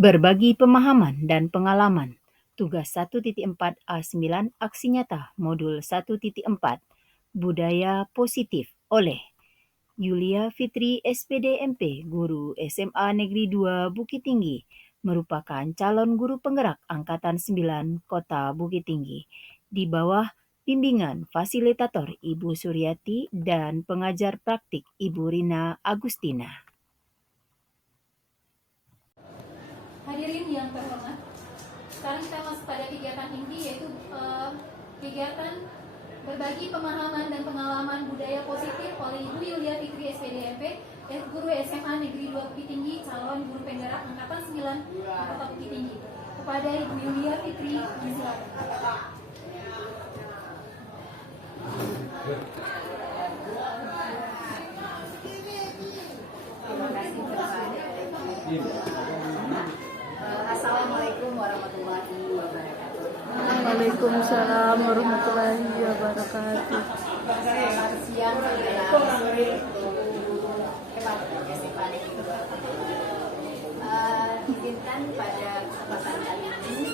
Berbagi pemahaman dan pengalaman. Tugas 1.4A9 Aksi Nyata Modul 1.4 Budaya Positif oleh Yulia Fitri SPD MP, Guru SMA Negeri 2 Bukit Tinggi, merupakan calon guru penggerak Angkatan 9 Kota Bukit Tinggi, di bawah bimbingan fasilitator Ibu Suryati dan pengajar praktik Ibu Rina Agustina. Hadirin yang terhormat, sekarang kita masuk pada kegiatan inti, yaitu kegiatan berbagi pemahaman dan pengalaman budaya positif oleh Ibu Yulia Fitri SPD MP, Guru SMA Negeri 2 Bukit Tinggi, calon guru penggerak Angkatan 9 Kota Bukit Tinggi. Kepada Ibu Yulia Fitri, disilakan. Terima kasih Assalamualaikum warahmatullahi wabarakatuh. Waalaikumsalam warahmatullahi wabarakatuh. Selamat siang, sore, izinkan pada kesempatan kali ini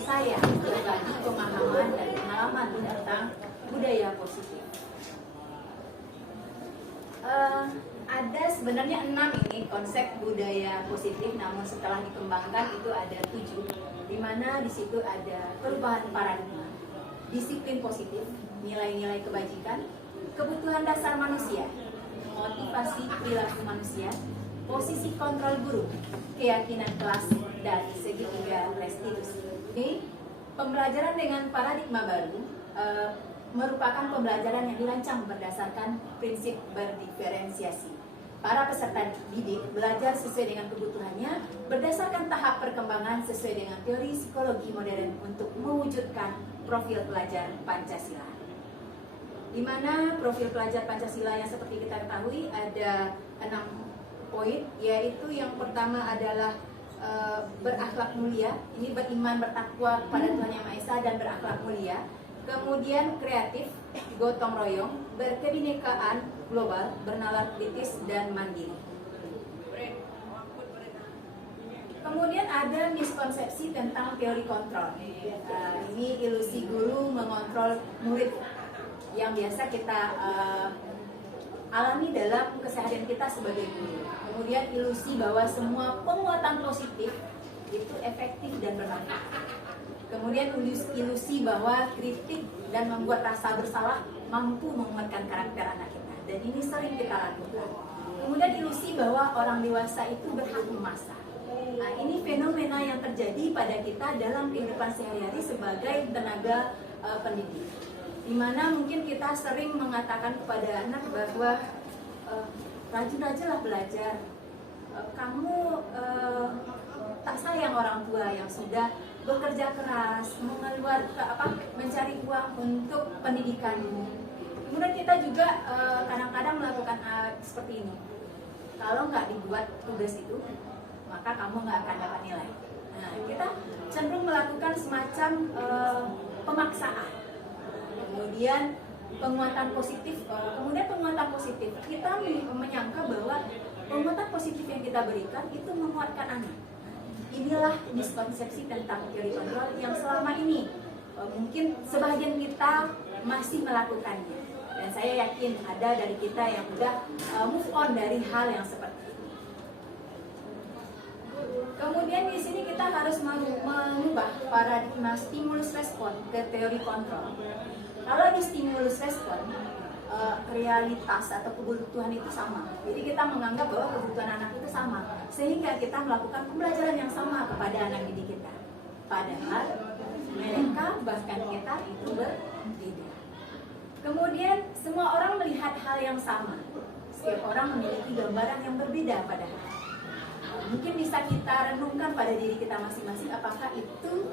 saya berbagi pemahaman dan pengalaman tentang budaya positif. Ada sebenarnya 6 ini konsep budaya positif, namun setelah dikembangkan itu ada 7, di mana di situ ada perubahan paradigma, disiplin positif, nilai-nilai kebajikan, kebutuhan dasar manusia, motivasi perilaku manusia, posisi kontrol guru, keyakinan kelas, dan segitiga restitusi. Pembelajaran dengan paradigma baru merupakan pembelajaran yang dirancang berdasarkan prinsip berdiferensiasi. Para peserta didik belajar sesuai dengan kebutuhannya berdasarkan tahap perkembangan sesuai dengan teori psikologi modern untuk mewujudkan profil pelajar Pancasila. Di mana profil pelajar Pancasila yang seperti kita ketahui ada 6 poin, yaitu yang pertama adalah berakhlak mulia. Ini beriman bertakwa kepada Tuhan Yang Maha Esa dan berakhlak mulia. Kemudian kreatif, gotong royong, berkebinekaan global, bernalar kritis, dan mandiri. Kemudian ada miskonsepsi tentang teori kontrol. Ini ilusi guru mengontrol murid yang biasa kita alami dalam keseharian kita sebagai guru. Kemudian ilusi bahwa semua penguatan positif itu efektif dan bermanfaat. Kemudian ilusi bahwa kritik dan membuat rasa bersalah mampu menguatkan karakter anak kita, dan ini sering kita lakukan. Kemudian ilusi bahwa orang dewasa itu berhak memaksa. Nah, ini fenomena yang terjadi pada kita dalam kehidupan sehari-hari sebagai tenaga pendidik, dimana mungkin kita sering mengatakan kepada anak bahwa rajin-rajinlah belajar, kamu tak sayang orang tua yang sudah bekerja keras, mencari uang untuk pendidikanmu. Kemudian kita juga kadang-kadang melakukan seperti ini. Kalau nggak dibuat tugas itu, maka kamu nggak akan dapat nilai. Nah, kita cenderung melakukan semacam pemaksaan. Kemudian penguatan positif. Kita menyangka bahwa penguatan positif yang kita berikan itu menguatkan anak. Inilah miskonsepsi tentang teori kontrol yang selama ini mungkin sebagian kita masih melakukannya, dan saya yakin ada dari kita yang sudah move on dari hal yang seperti ini. Kemudian di sini kita harus mengubah paradigma stimulus respon ke teori kontrol. Kalau di stimulus respon, realitas atau kebutuhan itu sama. Jadi kita menganggap bahwa kebutuhan anak itu sama, sehingga kita melakukan pembelajaran yang sama kepada anak didik kita. Padahal mereka bahkan kita itu berbeda. Kemudian semua orang melihat hal yang sama. Setiap orang memiliki gambaran yang berbeda padahal. Mungkin bisa kita renungkan pada diri kita masing-masing, apakah itu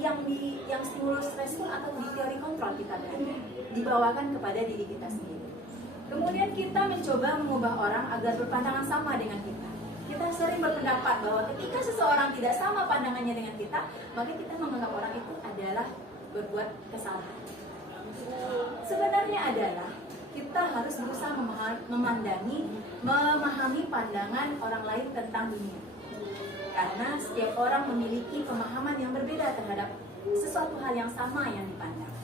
yang stimulus respon atau di teori kontrol kita berada, dibawakan kepada diri kita sendiri. Kemudian kita mencoba mengubah orang agar berpandangan sama dengan kita. Kita sering berpendapat bahwa ketika seseorang tidak sama pandangannya dengan kita, maka kita menganggap orang itu adalah berbuat kesalahan. Sebenarnya adalah kita harus berusaha memahami pandangan orang lain tentang dunia. karena setiap orang memiliki pemahaman yang berbeda terhadap sesuatu hal yang sama yang dipandang.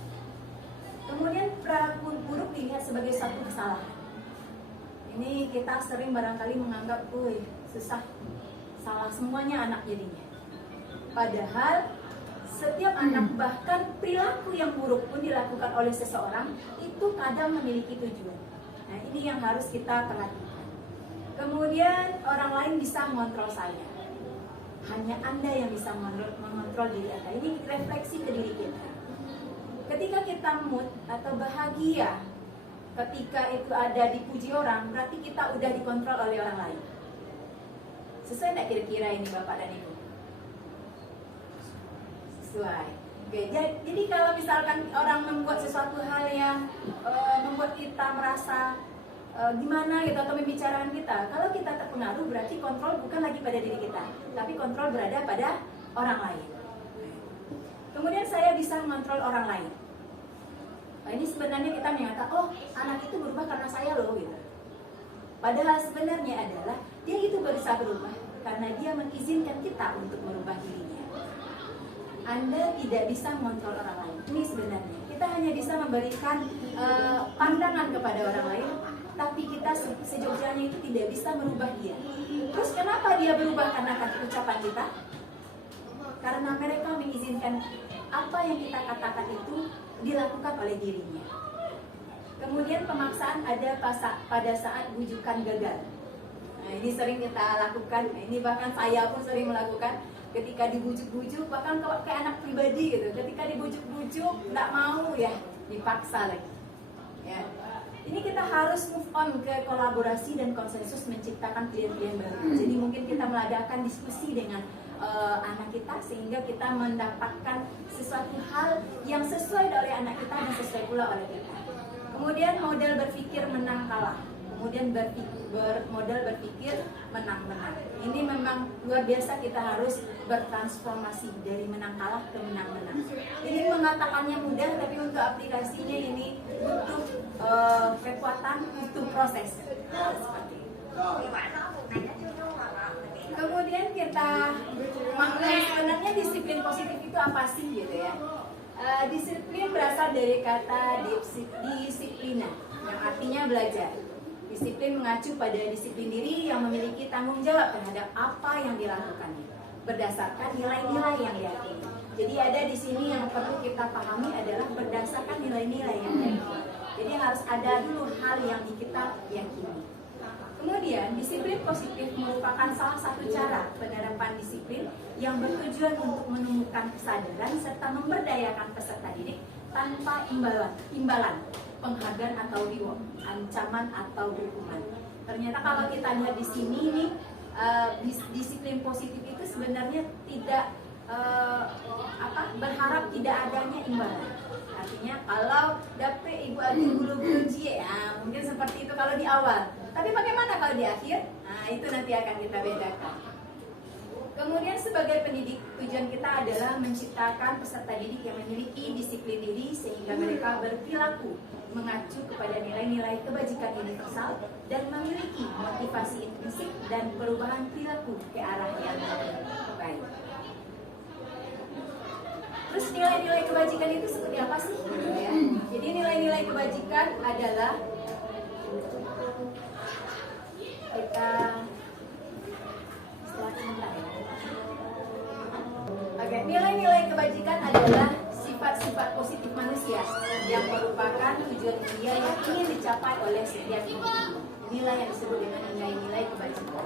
Kemudian perilaku buruk dilihat sebagai suatu kesalahan. Ini kita sering barangkali menganggap, susah, salah semuanya anak jadinya. Padahal setiap anak, bahkan perilaku yang buruk pun dilakukan oleh seseorang, itu kadang memiliki tujuan. Nah, ini yang harus kita perhatikan. Kemudian orang lain bisa mengontrol saya. Hanya Anda yang bisa mengontrol diri Anda. Ini refleksi ke diri kita. Ketika kita mood atau bahagia, ketika itu ada dipuji orang, berarti kita udah dikontrol oleh orang lain. Sesuai tidak kira-kira ini Bapak dan Ibu? Sesuai. Oke, jadi kalau misalkan orang membuat sesuatu hal yang membuat kita merasa gimana gitu atau membicarakan kita, kalau kita terpengaruh berarti kontrol bukan lagi pada diri kita, tapi kontrol berada pada orang lain. Kemudian saya bisa mengontrol orang lain. Nah, ini sebenarnya kita menyatakan, oh anak itu berubah karena saya loh gitu. Padahal sebenarnya adalah dia itu bisa berubah karena dia mengizinkan kita untuk merubah dirinya. Anda tidak bisa mengontrol orang lain. Ini sebenarnya kita hanya bisa memberikan pandangan kepada orang lain, tapi kita sejogjanya itu tidak bisa merubah dia. Terus kenapa dia berubah karena ucapan kita? Karena mereka mengizinkan apa yang kita katakan itu dilakukan oleh dirinya. Kemudian pemaksaan ada pada saat bujukan gagal. Nah, ini sering kita lakukan. Ini bahkan saya pun sering melakukan ketika dibujuk-bujuk, bahkan ke anak pribadi gitu. Ketika dibujuk-bujuk nggak mau ya dipaksa lagi. Ya. Ini kita harus move on ke kolaborasi dan konsensus menciptakan pilihan-pilihan baru. Jadi mungkin kita mengadakan diskusi dengan anak kita sehingga kita mendapatkan sesuatu hal yang sesuai oleh anak kita dan sesuai pula oleh kita. Kemudian model berpikir menang kalah. Kemudian model berpikir menang-menang. Ini memang luar biasa, kita harus bertransformasi dari menang kalah ke menang-menang. Ini mengatakannya mudah, tapi untuk aplikasinya ini butuh kekuatan, butuh proses. Seperti itu. Kemudian kita mengenai sebenarnya disiplin positif itu apa sih gitu ya? Disiplin berasal dari kata disiplina, yang artinya belajar. Disiplin mengacu pada disiplin diri yang memiliki tanggung jawab terhadap apa yang dilakukannya berdasarkan nilai-nilai yang diyakini. Jadi ada di sini yang perlu kita pahami adalah berdasarkan nilai-nilai yang diyakini. Jadi harus ada dulu hal yang kita yakini. Kemudian disiplin positif merupakan salah satu cara penerapan disiplin yang bertujuan untuk menemukan kesadaran serta memberdayakan peserta didik tanpa imbalan, penghargaan atau reward, ancaman atau hukuman. Ternyata kalau kita lihat di sini nih, disiplin positif itu sebenarnya tidak berharap tidak adanya imbalan. Artinya kalau dapet ibu aduh bulu-bulu cie, mungkin seperti itu kalau di awal. Tapi bagaimana kalau di akhir? Nah, itu nanti akan kita bedakan. Kemudian sebagai pendidik, tujuan kita adalah menciptakan peserta didik yang memiliki disiplin diri sehingga mereka berperilaku mengacu kepada nilai-nilai kebajikan universal dan memiliki motivasi intrinsik dan perubahan perilaku ke arah yang lebih baik. Terus nilai-nilai kebajikan itu seperti apa sih? Ya. Jadi nilai-nilai kebajikan adalah kita sebentar ya. Oke, nilai-nilai kebajikan adalah sifat-sifat positif manusia yang merupakan tujuan mulia yang ingin dicapai oleh setiap individu. Inilah yang disebut dengan nilai-nilai kebajikan.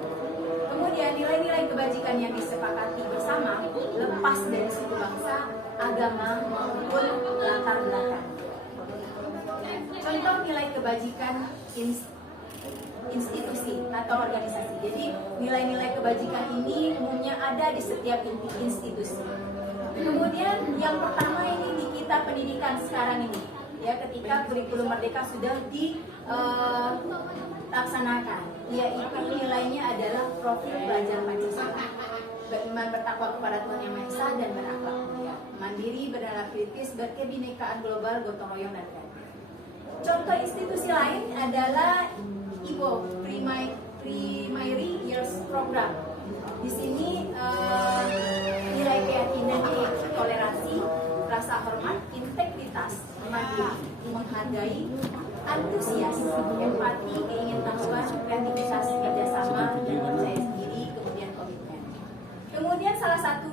Kemudian nilai-nilai kebajikan yang disepakati bersama lepas dari suku bangsa, agama maupun latar belakang. Contoh nilai kebajikan institusi atau organisasi. Jadi nilai-nilai kebajikan ini umumnya ada di setiap institusi. Kemudian yang pertama ini di kita pendidikan sekarang ini, ya ketika kurikulum merdeka sudah dilaksanakan, yaitu nilainya adalah profil belajar Pancasila. Beriman bertakwa kepada Tuhan Yang Maha Esa dan berakhlak mulia, mandiri, bernalar kritis, berkebinekaan global, gotong royong dan kreatif. Contoh institusi lain adalah IPO, Primary Years Program. Di sini menghargai, antusias, empati, keingintahuan, kreativitas, kerjasama, dan percaya diri, kemudian komitmen. Kemudian salah satu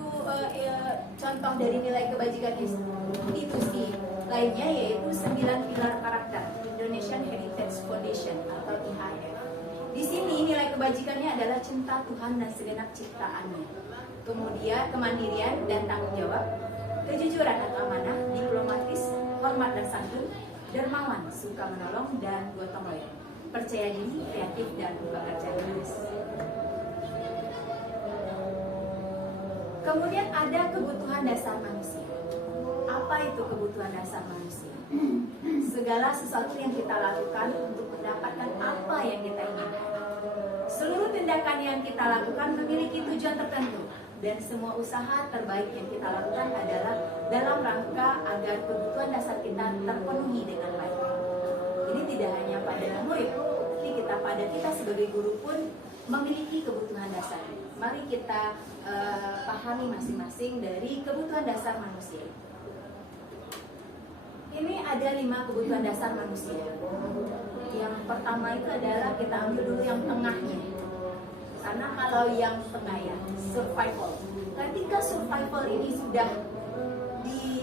contoh dari nilai kebajikan institusi lainnya yaitu 9 pilar karakter Indonesian Heritage Foundation atau IHF. Di sini nilai kebajikannya adalah cinta Tuhan dan segenap ciptaannya. Kemudian kemandirian dan tanggung jawab, kejujuran atau amanah, diplomatis, hormat dan santun, dermawan, suka menolong dan gotong royong, percaya diri, kreatif dan bekerja keras. Kemudian ada kebutuhan dasar manusia. Apa itu kebutuhan dasar manusia? Segala sesuatu yang kita lakukan untuk mendapatkan apa yang kita inginkan. Seluruh tindakan yang kita lakukan memiliki tujuan tertentu, dan semua usaha terbaik yang kita lakukan adalah dalam rangka agar kebutuhan dasar kita terpenuhi dengan baik. Ini tidak hanya pada murid, tapi pada kita sebagai guru pun memiliki kebutuhan dasar. Mari kita pahami masing-masing dari kebutuhan dasar manusia. Ini ada 5 kebutuhan dasar manusia. Yang pertama itu adalah kita ambil dulu yang tengahnya. Karena kalau yang tengah ya, survival. Ketika survival ini sudah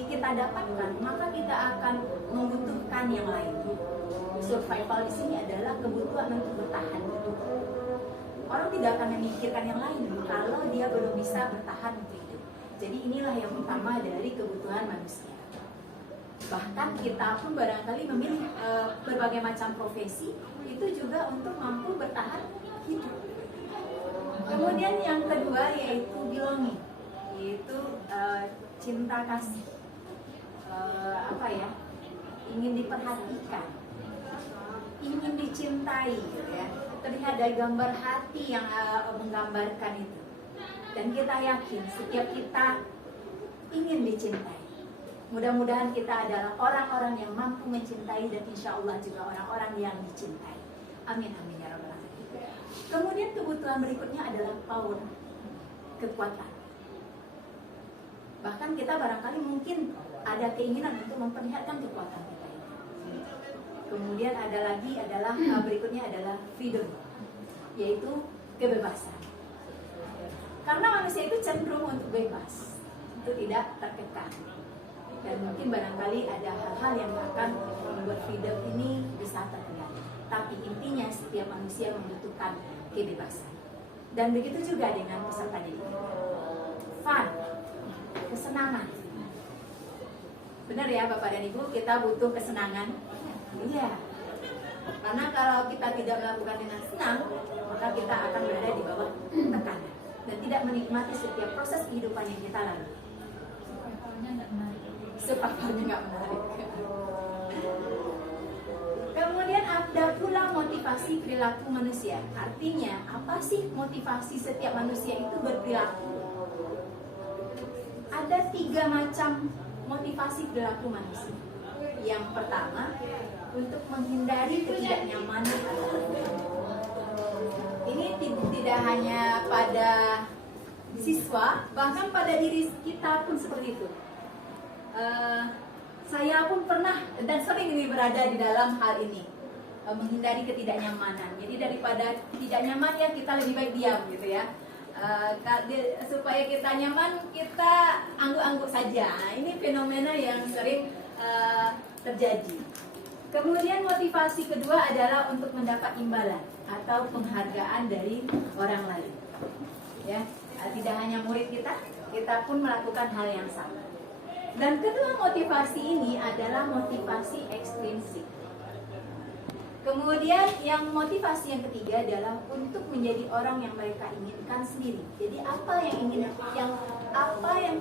kita dapatkan, maka kita akan membutuhkan yang lain. Survival di sini adalah kebutuhan untuk bertahan. Orang tidak akan memikirkan yang lain kalau dia belum bisa bertahan untuk hidup. Jadi inilah yang utama dari kebutuhan manusia. Bahkan kita pun barangkali memilih berbagai macam profesi itu juga untuk mampu bertahan hidup. Kemudian yang kedua yaitu belonging, yaitu cinta kasih, ingin diperhatikan, ingin dicintai, gitu ya. Terlihat dari gambar hati yang menggambarkan itu. Dan kita yakin setiap kita ingin dicintai. Mudah-mudahan kita adalah orang-orang yang mampu mencintai dan insya Allah juga orang-orang yang dicintai. Amin amin ya rabbal alamin. Kemudian kebutuhan berikutnya adalah power, kekuatan. Bahkan kita barangkali mungkin ada keinginan untuk memperlihatkan kekuatan kita ini. Kemudian ada lagi adalah berikutnya adalah freedom, yaitu kebebasan. Karena manusia itu cenderung untuk bebas, itu tidak terkekang. Dan mungkin barangkali ada hal-hal yang akan membuat freedom ini bisa terkendali. Tapi intinya setiap manusia membutuhkan kebebasan. Dan begitu juga dengan peserta didik. Fun, kesenangan. Benar ya Bapak dan Ibu, kita butuh kesenangan. Iya. Karena kalau kita tidak melakukan dengan senang, maka kita akan berada di bawah tekanan dan tidak menikmati setiap proses kehidupan yang kita lalui. Survivalnya nggak menarik. Kemudian ada pula motivasi perilaku manusia. Artinya apa sih motivasi setiap manusia itu berperilaku? Ada 3 macam motivasi perilaku manusia. Yang pertama, untuk menghindari ketidaknyamanan. Ini tidak hanya pada siswa, bahkan pada diri kita pun seperti itu. Saya pun pernah dan sering ini berada di dalam hal ini, menghindari ketidaknyamanan. Jadi daripada tidak nyaman ya kita lebih baik diam gitu ya. Supaya kita nyaman kita angguk-angguk saja. Ini fenomena yang sering terjadi. Kemudian motivasi kedua adalah untuk mendapat imbalan atau penghargaan dari orang lain. Ya, tidak hanya murid kita pun melakukan hal yang sama. Dan kedua motivasi ini adalah motivasi ekstrinsik. Kemudian yang motivasi yang ketiga adalah untuk menjadi orang yang mereka inginkan sendiri. Jadi apa yang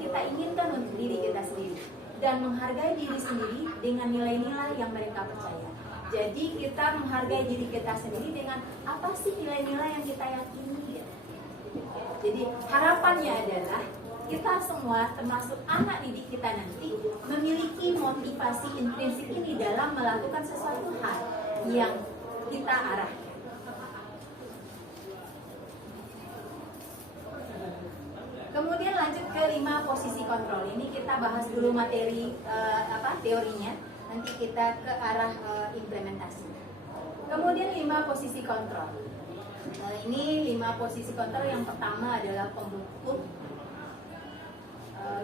kita inginkan untuk diri kita sendiri dan menghargai diri sendiri dengan nilai-nilai yang mereka percaya. Jadi kita menghargai diri kita sendiri dengan apa sih nilai-nilai yang kita yakini. Jadi harapannya adalah kita semua termasuk anak didik kita nanti memiliki motivasi intrinsik ini dalam melakukan sesuatu hal yang kita arahkan. Kemudian lanjut ke 5 posisi kontrol. Ini kita bahas dulu materi teorinya. Nanti kita ke arah implementasi. Kemudian 5 posisi kontrol. Ini 5 posisi kontrol. Yang pertama adalah pemhukum,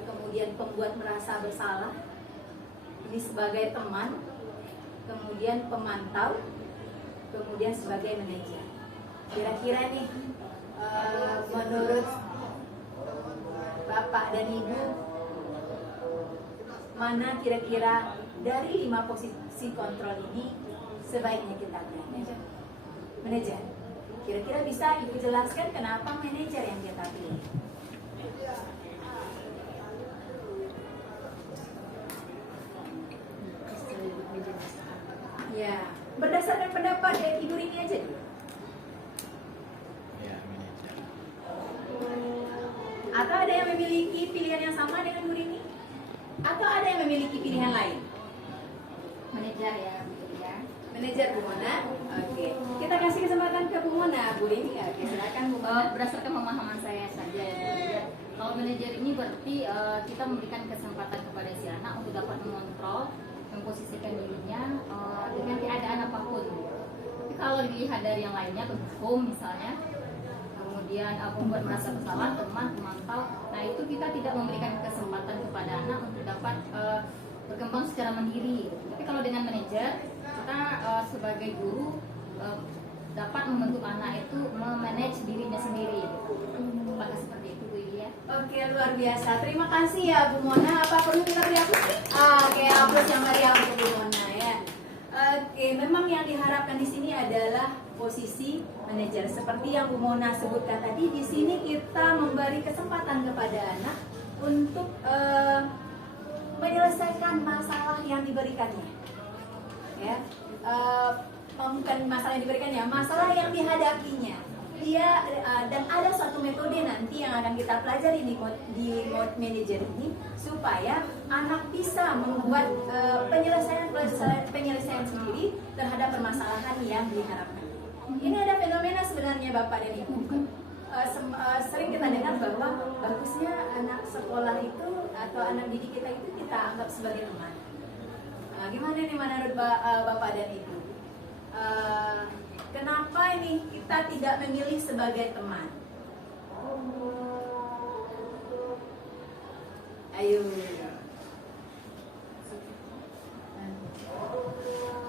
kemudian pembuat merasa bersalah, ini sebagai teman, kemudian pemantau, kemudian sebagai manajer. Kira-kira nih menurut Bapak dan Ibu, mana kira-kira dari 5 posisi kontrol ini sebaiknya kita pilih? Manajer. Kira-kira bisa Ibu jelaskan kenapa manajer yang kita pilih? Ya, berdasarkan pendapat dari Ibu Rini aja dulu. Ya, manajer. Atau ada yang memiliki pilihan yang sama dengan Bu Rini? Atau ada yang memiliki pilihan lain? Manajer ya, Bu ya. Manajer Bu Mona. Oke. Kita kasih kesempatan ke Bu Mona, Bu Rini. Oke, silakan Bu Mona. Berdasarkan pemahaman saya saja ya, Bu ya. Kalau manajer ini berarti kita memberikan kesempatan kepada si anak untuk dapat mengontrol, memposisikan dirinya dengan keadaan apapun. Tapi kalau dilihat dari yang lainnya, hukum misalnya, kemudian pembuat merasa bersalah, teman, pemantau, nah itu kita tidak memberikan kesempatan kepada anak untuk dapat berkembang secara mandiri. Tapi kalau dengan manajer, kita sebagai guru dapat membentuk anak itu memanage dirinya sendiri. Apakah seperti itu, Bu ya? Oke, luar biasa. Terima kasih ya Bu Mona. Apa perlu kita beri aplaus? Oke, aplaus yang meriah untuk Bu Mona ya. Oke, memang yang diharapkan di sini adalah posisi manajer. Seperti yang Bu Mona sebutkan tadi, di sini kita memberi kesempatan kepada anak untuk menyelesaikan masalah yang diberikannya. Ya, bukan masalah yang diberikannya, masalah yang dihadapinya. Dia dan ada suatu metode nanti yang akan kita pelajari di mode manager ini supaya anak bisa membuat penyelesaian sendiri terhadap permasalahan yang diharapkan. Ini ada fenomena sebenarnya Bapak dan Ibu. Sering kita dengar bahwa bagusnya anak sekolah itu atau anak didik kita itu kita anggap sebagai teman. Gimana nih menurut Bapak dan Ibu? Kenapa ini kita tidak memilih sebagai teman? Ayo.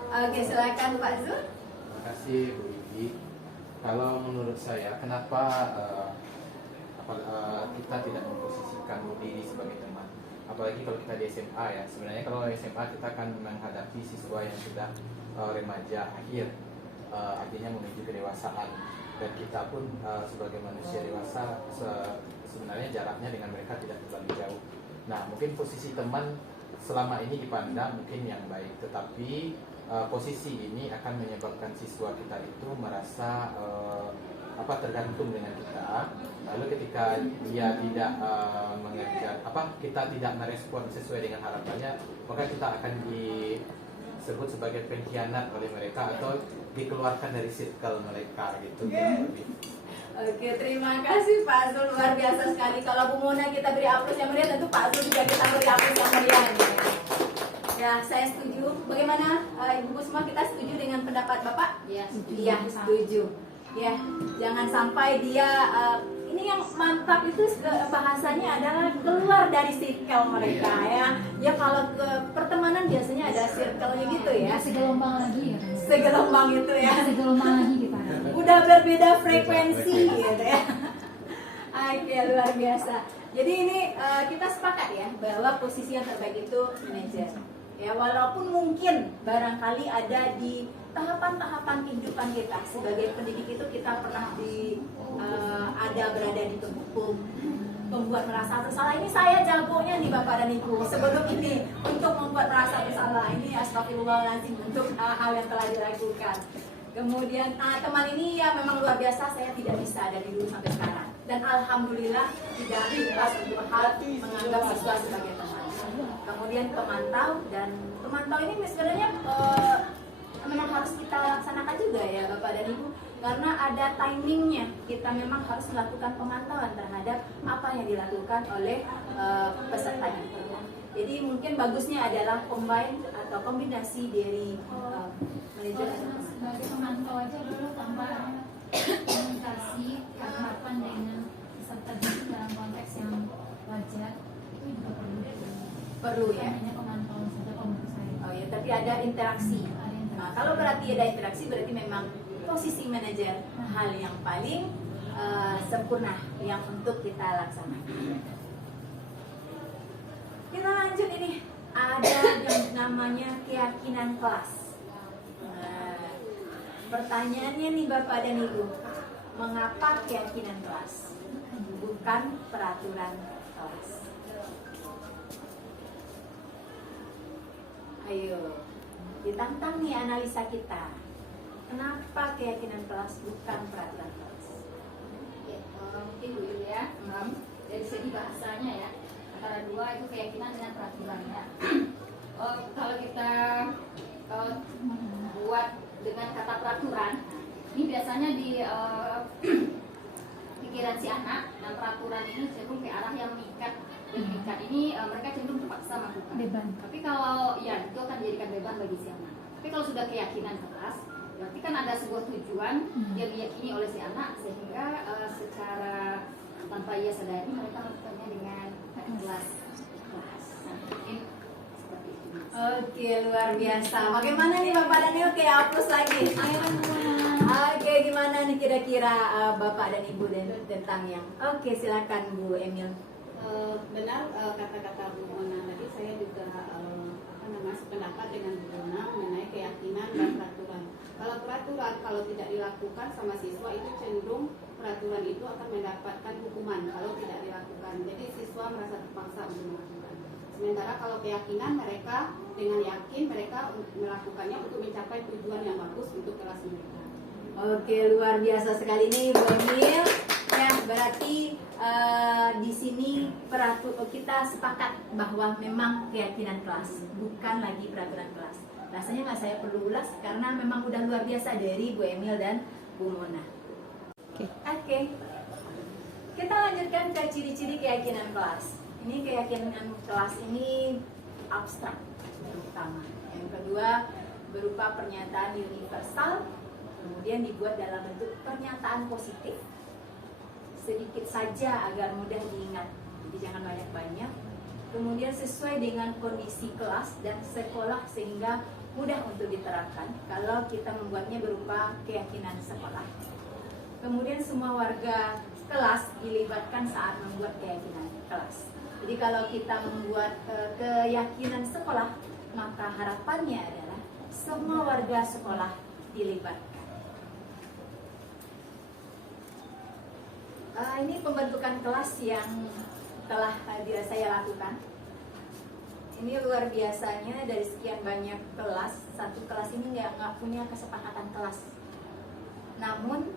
Oke, silakan Pak Zul. Terima kasih Bu Ibi. Kalau menurut saya, kenapa kita tidak memposisikan diri sebagai teman? Apalagi kalau kita di SMA ya. Sebenarnya kalau SMA kita akan menghadapi siswa yang sudah remaja akhir. Artinya menuju kedewasaan, dan kita pun sebagai manusia dewasa sebenarnya jaraknya dengan mereka tidak terlalu jauh. Nah, mungkin posisi teman selama ini dipandang mungkin yang baik, tetapi posisi ini akan menyebabkan siswa kita itu merasa tergantung dengan kita. Lalu ketika dia tidak kita tidak merespon sesuai dengan harapannya, maka kita akan disebut sebagai pengkhianat oleh mereka atau dikeluarkan dari circle mereka gitu. Oke, terima kasih Pak Zul, luar biasa sekali. Kalau Bu Mona kita beri aplaus yang meriah, tentu Pak Zul juga kita beri aplaus yang meriah. Ya, saya setuju. Bagaimana Ibu semua, kita setuju dengan pendapat Bapak? Iya, setuju. Iya, setuju. Ya, jangan sampai dia ini yang mantap itu bahasanya adalah keluar dari circle mereka ya. Ya kalau ke pertemanan biasanya ada circle-nya gitu ya. Segelombang lagi ya. Segelombang itu ya. Segelombang lagi kita. Udah berbeda frekuensi gitu ya. Oke, luar biasa. Jadi ini kita sepakat ya bahwa posisi yang terbaik itu manajer. Ya, walaupun mungkin barangkali ada di tahapan-tahapan kehidupan kita sebagai pendidik itu kita pernah berada di penghukum, pembuat merasa bersalah. Ini saya jagonya nih Bapak dan Ibu sebelum ini untuk membuat merasa bersalah. Ini astagfirullahaladzim untuk hal yang telah dilakukan. Kemudian teman ini ya memang luar biasa, saya tidak bisa dari dulu sampai sekarang. Dan alhamdulillah tidak lupa suatu hal menganggap siswa sebagai teman. Kemudian pemantau, dan pemantau ini sebenarnya memang harus kita laksanakan juga ya Bapak dan Ibu, karena ada timingnya. Kita memang harus melakukan pemantauan terhadap apa yang dilakukan oleh peserta itu. Jadi mungkin bagusnya adalah combine atau kombinasi dari manajer Kalau cuma sebagai pemantau aja dulu tanpa komunikasi harapan dengan peserta didik dalam konteks yang wajar itu juga perlu ya. hanya pemantauan saja kalau menurut saya. Oh ya, tapi ada interaksi. Ada yang Nah, kalau berarti ada interaksi berarti memang posisi manajer hal yang paling sempurna yang untuk kita laksanakan. Kita lanjut ini, ada yang namanya keyakinan kelas. Nah, pertanyaannya nih Bapak dan Ibu, mengapa keyakinan kelas bukan peraturan kelas? Ayo, ditantang nih analisa kita. Kenapa keyakinan kelas bukan peraturan kelas? Mungkin Bu Yulia, dari segi bahasanya ya, antara dua itu keyakinan dengan peraturan ya. Kalau kita buat dengan kata peraturan, ini biasanya di pikiran si anak, dan peraturan ini cenderung ke arah yang mengikat, dan mengikat ini mereka cenderung terpaksa melakukan. Beban. Tapi kalau ya itu akan dijadikan beban bagi si anak. Tapi kalau sudah keyakinan keras, berarti kan ada sebuah tujuan yang diyakini oleh si anak, sehingga secara tanpa ia sadari mereka melakukannya dengan ikhlas. Nah, mungkin seperti itu. Oke, luar biasa. Bagaimana nih Bapak dan Ibu? Oke, hapus lagi. Oke, gimana nih kira-kira Bapak dan Ibu tentang yang? Oke, silakan Bu Emil. Benar kata-kata Bu Mona tadi, saya juga sependapat dengan Bu Mona mengenai keyakinan dan peraturan. Kalau peraturan kalau tidak dilakukan sama siswa itu cenderung peraturan itu akan mendapatkan hukuman kalau tidak dilakukan. Jadi siswa merasa terpaksa untuk melakukan. Sementara kalau keyakinan mereka dengan yakin mereka melakukannya untuk mencapai tujuan yang bagus untuk kelas mereka. Oke, luar biasa sekali nih Bu Emil. Ya, berarti di sini kita sepakat bahwa memang keyakinan kelas, bukan lagi peraturan kelas. Rasanya nggak saya perlu ulas karena memang udah luar biasa dari Bu Emil dan Bu Mona. Oke. Kita lanjutkan ke ciri-ciri keyakinan kelas. Ini keyakinan kelas ini abstrak yang pertama. Yang kedua berupa pernyataan universal, kemudian dibuat dalam bentuk pernyataan positif. Sedikit saja agar mudah diingat, jadi jangan banyak-banyak. Kemudian sesuai dengan kondisi kelas dan sekolah sehingga mudah untuk diterapkan kalau kita membuatnya berupa keyakinan sekolah. Kemudian semua warga kelas dilibatkan saat membuat keyakinan kelas. Jadi kalau kita membuat keyakinan sekolah, maka harapannya adalah semua warga sekolah dilibatkan. Ini pembentukan kelas yang telah saya lakukan. Ini luar biasanya dari sekian banyak kelas, satu kelas ini nggak punya kesepakatan kelas. Namun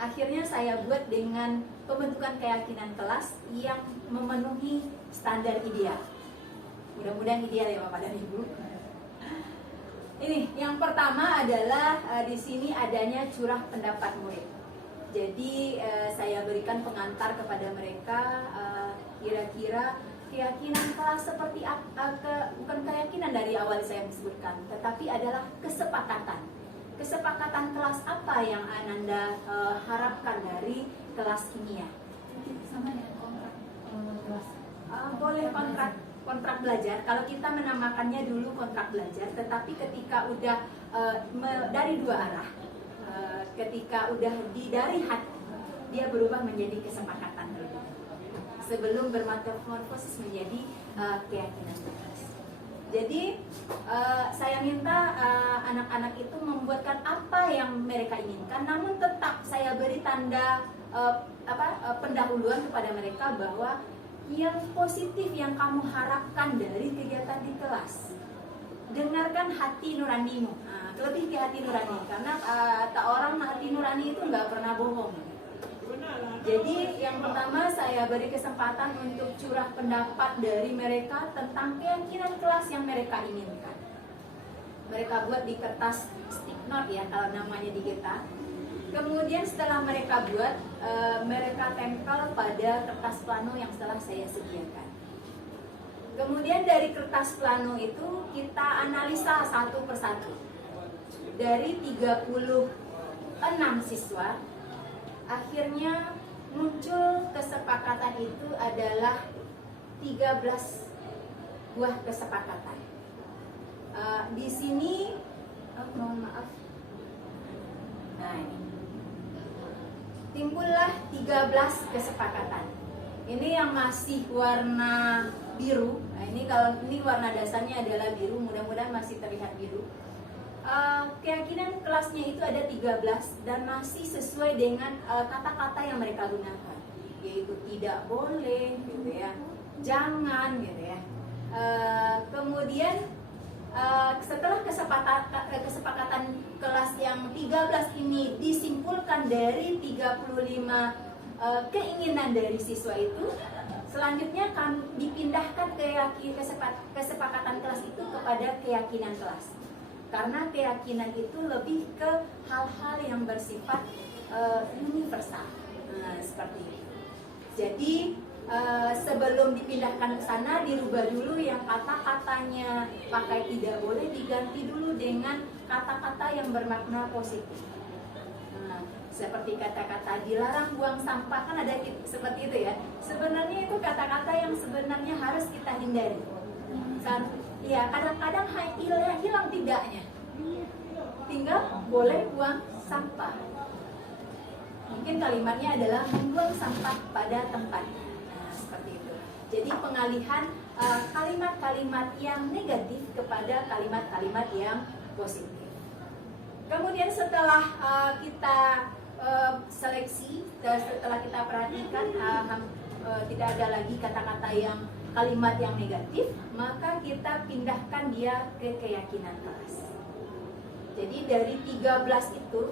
akhirnya saya buat dengan pembentukan keyakinan kelas yang memenuhi standar ideal. Mudah-mudahan ideal ya Bapak dan Ibu. Ini yang pertama adalah di sini adanya curah pendapat murid. Jadi saya berikan pengantar kepada mereka kira-kira keyakinan kelas seperti apa, bukan keyakinan dari awal saya sebutkan, tetapi adalah kesepakatan. Kesepakatan kelas apa yang Ananda harapkan dari kelas kimia? Sama dengan kontrak kelas. Boleh kontrak belajar. Kalau kita menamakannya dulu kontrak belajar, tetapi ketika udah dari dua arah, ketika udah dari hati, dia berubah menjadi kesepakatan dulu. Sebelum bermetamorfosis menjadi keyakinan kelas. Jadi saya minta anak-anak itu membuatkan apa yang mereka inginkan, namun tetap saya beri tanda pendahuluan kepada mereka bahwa yang positif yang kamu harapkan dari kegiatan di kelas. Dengarkan hati nuranimu, lebih ke hati nurani, karena tak orang hati nurani itu nggak pernah bohong. Jadi yang pertama saya beri kesempatan untuk curah pendapat dari mereka tentang keyakinan kelas yang mereka inginkan. Mereka buat di kertas stick note ya kalau namanya di kita. Kemudian setelah mereka buat, mereka tempel pada kertas plano yang setelah saya sediakan. Kemudian dari kertas plano itu kita analisa satu persatu. Dari 36 siswa, akhirnya muncul kesepakatan itu adalah 13 buah kesepakatan. Di sini, mohon maaf. Nah, ini. Timbullah 13 kesepakatan. Ini yang masih warna biru. Nah, ini kalau ini warna dasarnya adalah biru, mudah-mudahan masih terlihat biru. Keyakinan kelasnya itu ada 13 dan masih sesuai dengan kata-kata yang mereka gunakan, yaitu tidak boleh gitu ya, jangan gitu ya. Kemudian setelah kesepakatan kelas yang 13 ini disimpulkan dari 35 keinginan dari siswa itu, selanjutnya kami dipindahkan kesepakatan kelas itu kepada keyakinan kelas. Karena keyakinan itu lebih ke hal-hal yang bersifat universal, seperti itu. Jadi sebelum dipindahkan ke sana, dirubah dulu yang kata-katanya pakai tidak boleh, diganti dulu dengan kata-kata yang bermakna positif. Seperti kata-kata dilarang buang sampah, kan ada seperti itu ya. Sebenarnya itu kata-kata yang sebenarnya harus kita hindari. Ya, kadang-kadang hilang tidaknya. Tinggal boleh buang sampah. Mungkin kalimatnya adalah membuang sampah pada tempatnya. Seperti itu. Jadi pengalihan kalimat-kalimat yang negatif kepada kalimat-kalimat yang positif. Kemudian setelah kita seleksi, setelah kita perhatikan tidak ada lagi kata-kata yang kalimat yang negatif, maka kita pindahkan dia ke keyakinan kelas. Jadi dari 13 itu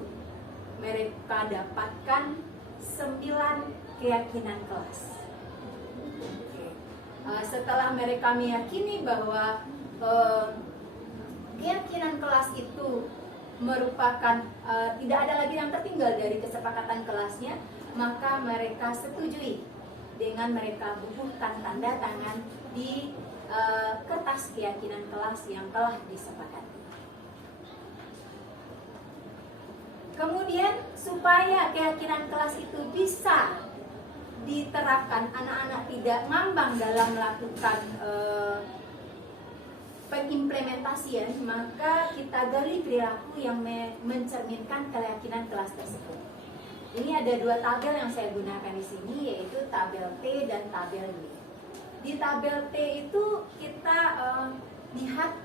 mereka dapatkan 9 keyakinan kelas. Setelah mereka meyakini bahwa keyakinan kelas itu merupakan tidak ada lagi yang tertinggal dari kesepakatan kelasnya, maka mereka setujui dengan mereka bubuhkan tanda tangan di kertas keyakinan kelas yang telah disepakati. Kemudian supaya keyakinan kelas itu bisa diterapkan, anak-anak tidak ngambang dalam melakukan pengimplementasian, maka kita gali perilaku yang mencerminkan keyakinan kelas tersebut. Ini ada 2 tabel yang saya gunakan di sini, yaitu tabel T dan tabel D. Di tabel T itu kita lihat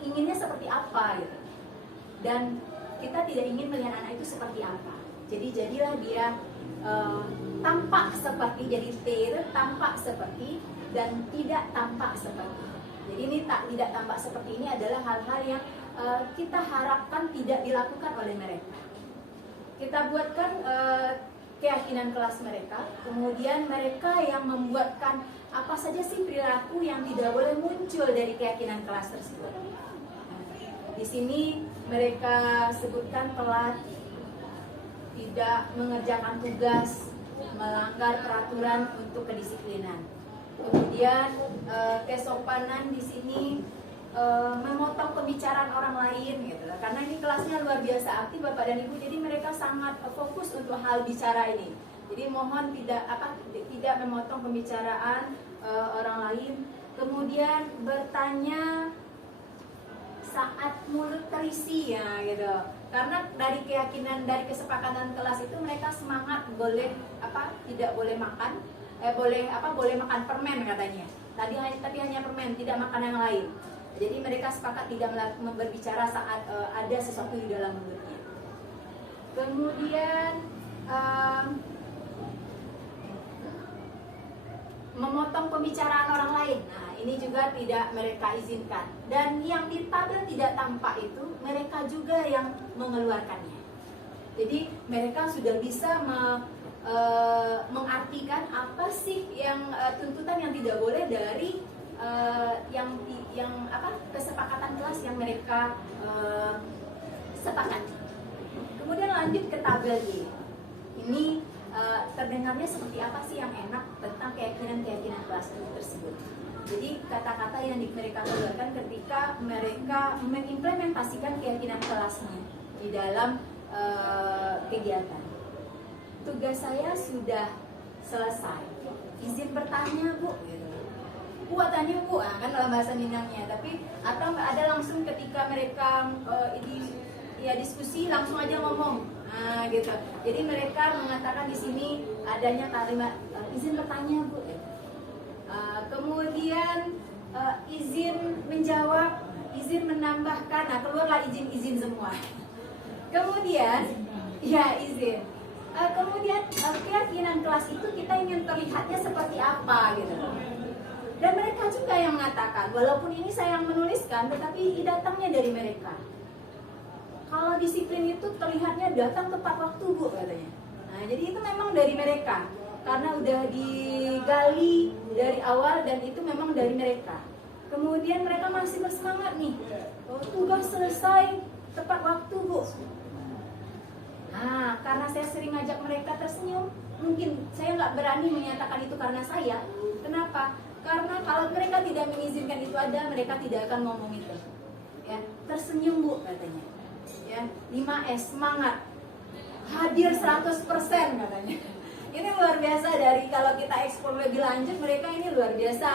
inginnya seperti apa gitu. Dan kita tidak ingin melihat anak itu seperti apa. Jadi jadilah dia tampak seperti, jadi T itu tampak seperti dan tidak tampak seperti. Jadi ini tidak tampak seperti ini adalah hal-hal yang kita harapkan tidak dilakukan oleh mereka. Kita buatkan keyakinan kelas mereka, kemudian mereka yang membuatkan apa saja sih perilaku yang tidak boleh muncul dari keyakinan kelas tersebut. Di sini mereka sebutkan telat, tidak mengerjakan tugas, melanggar peraturan untuk kedisiplinan. Kemudian kesopanan di sini memotong pembicaraan orang lain gitu. Karena ini kelasnya luar biasa aktif Bapak dan Ibu, jadi mereka sangat fokus untuk hal bicara ini. Jadi mohon tidak memotong pembicaraan orang lain. Kemudian bertanya saat mulut terisi ya gitu. Karena dari keyakinan, dari kesepakatan kelas itu mereka semangat boleh tidak boleh makan, boleh makan permen katanya. Tapi hanya permen, tidak makan yang lain. Jadi mereka sepakat tidak berbicara saat ada sesuatu di dalam mulutnya. Kemudian memotong pembicaraan orang lain. Nah, ini juga tidak mereka izinkan. Dan yang di tabel tidak tampak itu mereka juga yang mengeluarkannya. Jadi mereka sudah bisa mengartikan apa sih yang tuntutan yang tidak boleh dari kesepakatan kelas yang mereka sepakati. Kemudian lanjut ke tabel Y. Ini terdengarnya seperti apa sih yang enak tentang keyakinan-keyakinan kelas tersebut. Jadi kata-kata yang mereka keluarkan ketika mereka mengimplementasikan keyakinan kelasnya di dalam kegiatan. Tugas saya sudah selesai. Izin bertanya, Bu. Buatannya, Bu, kan dalam bahasa Minangnya. Tapi atau ada langsung ketika mereka diskusi langsung aja ngomong. Nah, gitu. Jadi mereka mengatakan di sini adanya kalimat izin bertanya, Bu. Kemudian izin menjawab, izin menambahkan. Nah, keluarlah izin-izin semua. Kemudian ya izin. Kemudian keyakinan kelas itu kita ingin terlihatnya seperti apa gitu. Dan mereka juga yang mengatakan, walaupun ini saya yang menuliskan, tetapi datangnya dari mereka. Kalau disiplin itu terlihatnya datang tepat waktu, Bu, katanya. Nah, jadi itu memang dari mereka. Karena udah digali dari awal dan itu memang dari mereka. Kemudian mereka masih bersemangat nih. Tugas selesai tepat waktu, Bu. Nah, karena saya sering ngajak mereka tersenyum, mungkin saya nggak berani menyatakan itu karena saya. Kenapa? Karena kalau mereka tidak mengizinkan itu ada, mereka tidak akan ngomong itu. Ya, tersenyum, Bu, katanya. Ya, 5S, semangat. Hadir 100%, katanya. Ini luar biasa. Dari kalau kita ekspor lebih lanjut, mereka ini luar biasa.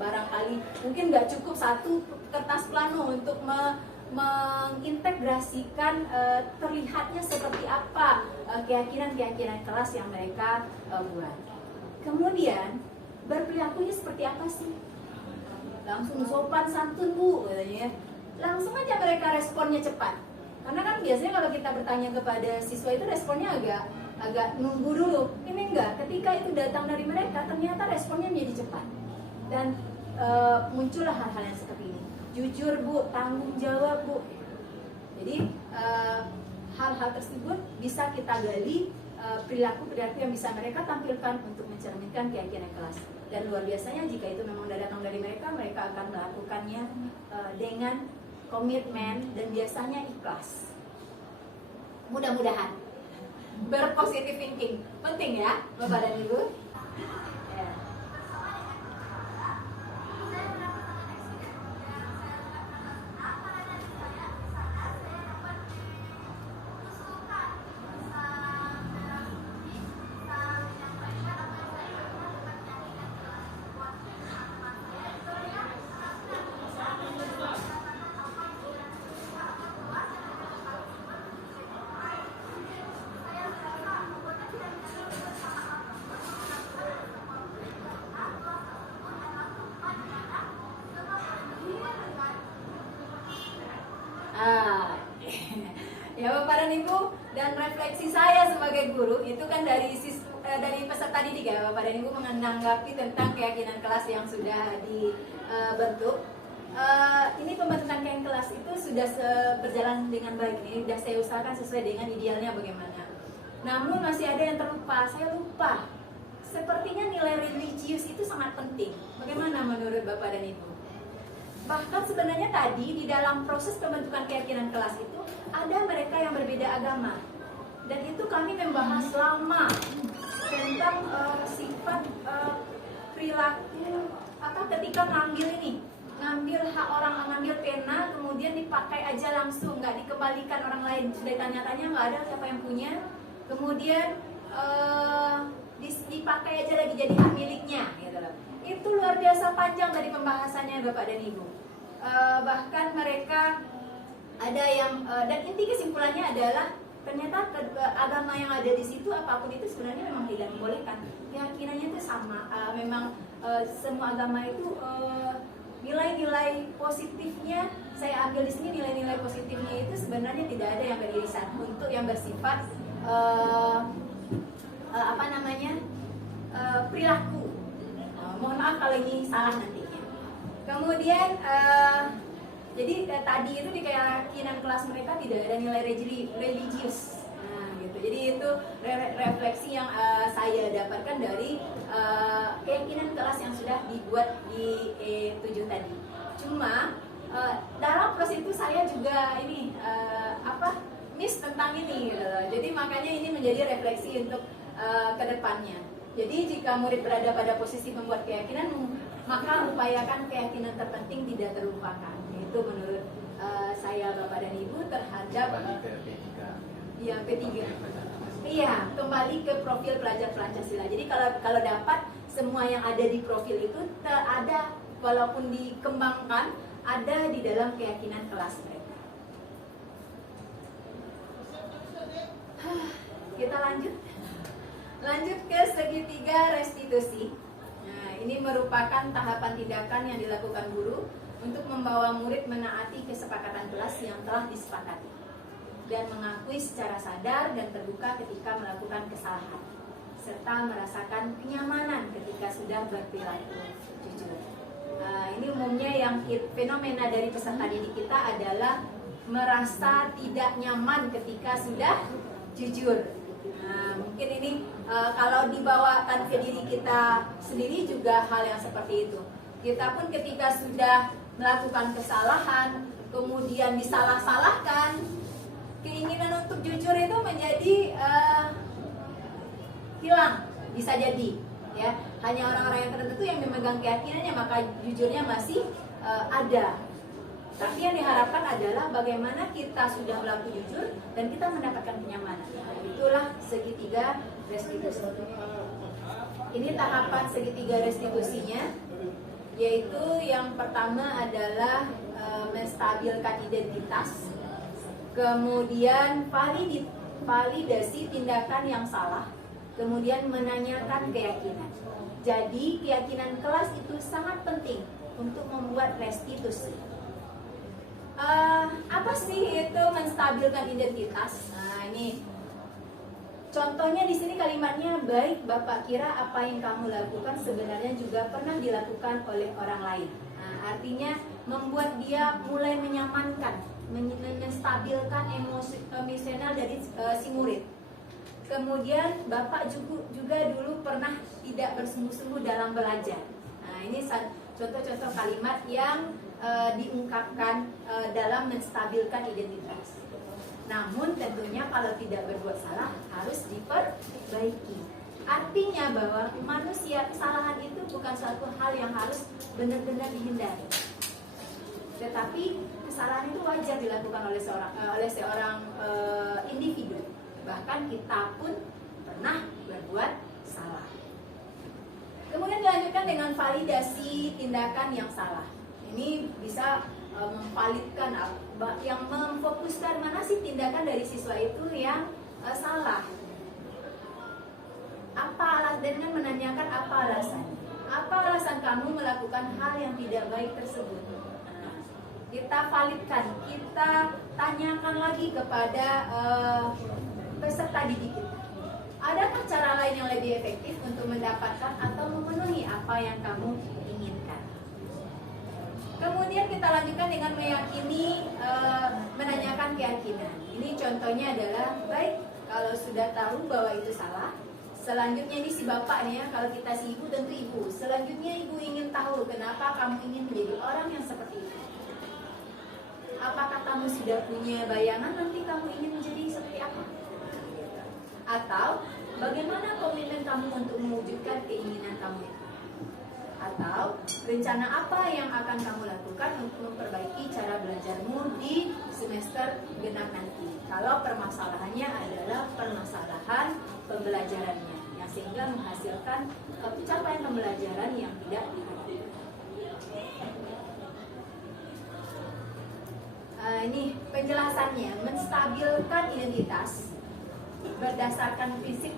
Barangkali mungkin nggak cukup satu kertas plano untuk mengintegrasikan terlihatnya seperti apa keyakinan-keyakinan kelas yang mereka buat. Kemudian berperilakunya seperti apa sih? Langsung sopan santun, Bu, katanya. Langsung aja mereka responnya cepat. Karena kan biasanya kalau kita bertanya kepada siswa itu responnya agak nunggu dulu. Ini enggak, ketika itu datang dari mereka ternyata responnya menjadi cepat. Dan muncullah hal-hal yang seperti ini. Jujur, Bu, tanggung jawab, Bu. Jadi hal-hal tersebut bisa kita gali, perilaku-perilaku yang bisa mereka tampilkan untuk mencerminkan keyakinan kelas. Dan luar biasanya jika itu memang datang dari mereka, mereka akan melakukannya dengan komitmen dan biasanya ikhlas. Mudah-mudahan berpositif thinking penting ya, Bapak dan Ibu. Ya. Ya Bapak dan Ibu, dan refleksi saya sebagai guru itu kan dari peserta didik ya, Bapak dan Ibu menanggapi tentang keyakinan kelas yang sudah dibentuk. Ini pembentukan keyakinan kelas itu sudah berjalan dengan baik. Ini sudah saya usahakan sesuai dengan idealnya bagaimana. Namun masih ada yang terlupa. Saya lupa. Sepertinya nilai religius itu sangat penting. Bagaimana menurut Bapak dan Ibu? Bahkan sebenarnya tadi di dalam proses pembentukan keyakinan kelas itu ada mereka yang berbeda agama. Dan itu kami membahas lama tentang sifat perilaku atau ketika ngambil hak orang, ngambil pena kemudian dipakai aja langsung, nggak dikembalikan orang lain. Sudah tanya-tanya nggak ada siapa yang punya. Kemudian dipakai aja lagi jadi hak miliknya gitu loh. Itu luar biasa panjang dari pembahasannya Bapak dan Ibu. Bahkan mereka ada yang dan inti kesimpulannya adalah ternyata agama yang ada di situ apapun itu sebenarnya memang tidak dibolehkan. Keyakinannya itu sama. Memang semua agama itu nilai-nilai positifnya saya ambil di sini. Nilai-nilai positifnya itu sebenarnya tidak ada yang beririsan untuk yang bersifat perilaku. Mohon maaf kalau ini salah nantinya. Kemudian jadi tadi itu di keyakinan kelas mereka tidak ada nilai religius. Nah, gitu. Jadi itu refleksi yang saya dapatkan dari keyakinan kelas yang sudah dibuat di E7 tadi. Cuma dalam proses itu saya juga miss tentang ini gitu. Jadi makanya ini menjadi refleksi untuk kedepannya. Jadi jika murid berada pada posisi membuat keyakinan, maka upayakan keyakinan terpenting tidak terlupakan. Itu menurut saya Bapak dan Ibu terhadap Kembali ke P3. Iya, P3. Iya, kembali ke profil pelajar Pancasila. Jadi kalau dapat semua yang ada di profil itu ada, walaupun dikembangkan, ada di dalam keyakinan kelas mereka. Kita lanjut ke segitiga restitusi. Nah, ini merupakan tahapan tindakan yang dilakukan guru untuk membawa murid menaati kesepakatan kelas yang telah disepakati dan mengakui secara sadar dan terbuka ketika melakukan kesalahan, serta merasakan kenyamanan ketika sudah berperilaku jujur. Ini umumnya yang fenomena dari peserta didik kita adalah merasa tidak nyaman ketika sudah jujur. Nah, mungkin ini kalau dibawakan ke diri kita sendiri juga hal yang seperti itu. Kita pun ketika sudah melakukan kesalahan, kemudian disalah-salahkan, keinginan untuk jujur itu menjadi hilang, bisa jadi. Ya, hanya orang-orang yang tertentu yang memegang keyakinannya, maka jujurnya masih ada. Tapi yang diharapkan adalah bagaimana kita sudah berlaku jujur dan kita mendapatkan kenyamanan. Itulah segitiga restitusi. Ini tahapan segitiga restitusinya, yaitu yang pertama adalah menstabilkan identitas, kemudian validasi tindakan yang salah, kemudian menanyakan keyakinan. Jadi keyakinan kelas itu sangat penting untuk membuat restitusi. Apa sih itu menstabilkan identitas? Nah, ini contohnya di sini kalimatnya, baik Bapak kira apa yang kamu lakukan sebenarnya juga pernah dilakukan oleh orang lain. Nah, artinya membuat dia mulai menyamankan, menstabilkan emosional dari si murid. Kemudian Bapak juga dulu pernah tidak bersungguh-sungguh dalam belajar. Nah, ini contoh-contoh kalimat yang diungkapkan dalam menstabilkan identitas. Namun tentunya kalau tidak berbuat salah harus diperbaiki. Artinya bahwa manusia, kesalahan itu bukan suatu hal yang harus benar-benar dihindari. Tetapi kesalahan itu wajar dilakukan oleh seorang individu. Bahkan kita pun pernah berbuat salah. Kemudian dilanjutkan dengan validasi tindakan yang salah. Ini bisa memvalidkan, yang memfokuskan mana sih tindakan dari siswa itu yang salah. Dengan menanyakan apa alasannya. Apa alasan kamu melakukan hal yang tidak baik tersebut? Kita validkan, kita tanyakan lagi kepada peserta didik kita. Adakah cara lain yang lebih efektif untuk mendapatkan atau memenuhi apa yang kamu inginkan? Kemudian kita lanjutkan dengan meyakini, menanyakan keyakinan. Ini contohnya adalah, baik kalau sudah tahu bahwa itu salah, selanjutnya ini si bapak nih ya, kalau kita si ibu tentu ibu. Selanjutnya ibu ingin tahu kenapa kamu ingin menjadi orang yang seperti itu. Apakah kamu sudah punya bayangan nanti kamu ingin menjadi seperti apa? Atau bagaimana komitmen kamu untuk mewujudkan keinginan kamu itu? Atau rencana apa yang akan kamu lakukan untuk memperbaiki cara belajarmu di semester genap nanti? Kalau permasalahannya adalah permasalahan pembelajarannya, yang sehingga menghasilkan pencapaian pembelajaran yang tidak diharapkan. Ini penjelasannya, menstabilkan identitas berdasarkan prinsip